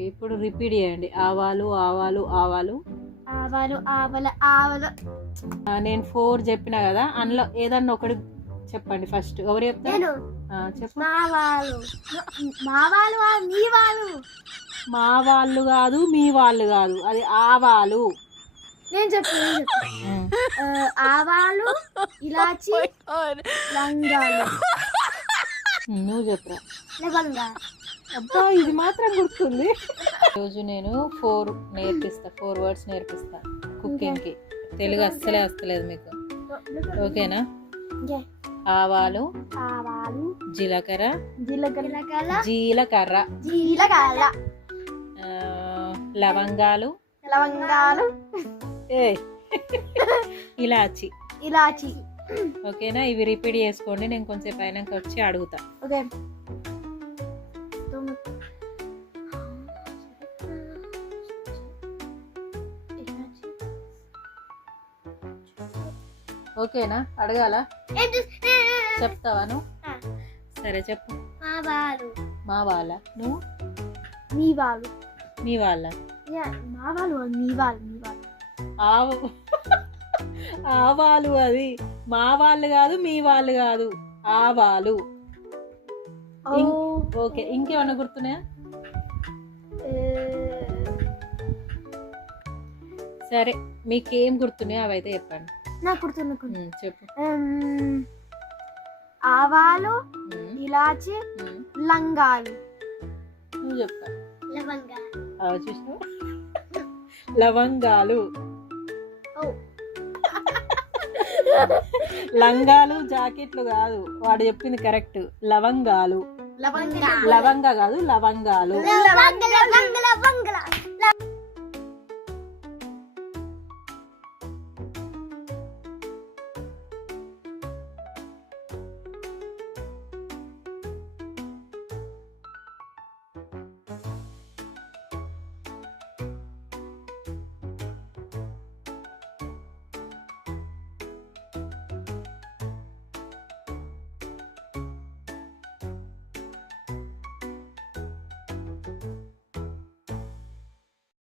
Okay, ఇప్పుడు repeat చేయండి. ఆవాలు ఆవాలు ఆవాలు. ఆవాలు ఆవాలు ఆవాలు. నేను 4 చెప్పినా కదా, అందులో ఏదన్నా ఒకటి చెప్పండి. ఫస్ట్ ఎవరు చెప్తారు? నేను చెప్పు. మా వాళ్ళు మీ వాళ్ళు. మా వాళ్ళు కాదు, మీ వాళ్ళు కాదు, అది ఆవాలు. నేను చెప్పు ఆవాలు, ఇలాచి, లంగాలు. నువ్వు చెప్పురా. లవంగా. అబ్బా, ఇది మాత్రం గుర్తుంది. రోజు నేను 4 నేర్పిస్తా, 4 వర్డ్స్ నేర్పిస్తా కుకింగ్ కి. తెలుగు అస్సలే వస్తలేదు మీకు, ఓకేనా? ఆవాలు, ఆవాలు, జీలకర్ర, జీలకర్ర, జీలకర్ర, జీలకర్ర, లవంగాలు, లవంగాలు, ఇలాచి, ఇలాచి. ఓకేనా? ఇవి రిపీట్ చేసుకోండి. నేను కొంచెం పైన వచ్చి అడుగుతా. ఓకే. ఓకేనా? అడగాల? చెప్తావా నువ్వు? సరే చెప్పు. మా వాళ్ళు. మా వాళ్ళ? నువ్వు? మీ వాళ్ళు. మీ వాళ్ళ? మా వాళ్ళు మీ వాళ్ళు మీ వాళ్ళు. ఆవాలు, అది మా వాళ్ళు కాదు, మీ వాళ్ళు కాదు, ఆవాలు. ఓకే, ఇంకేమన్నా గుర్తున్నాయా? సరే, మీకేం గుర్తున్నాయో అవైతే చెప్పండి. నాకు గుర్తున్నా. చెప్పు. ఆవాలు, ఇలాచి, లంగాలు. నువ్వు చెప్తా. లవంగాలు. చూసినా? లవంగాలు. లంగాలు జాకెట్లు కాదు, వాడు చెప్పింది కరెక్ట్. లవంగాలు. లవంగా కాదు, లవంగాలు.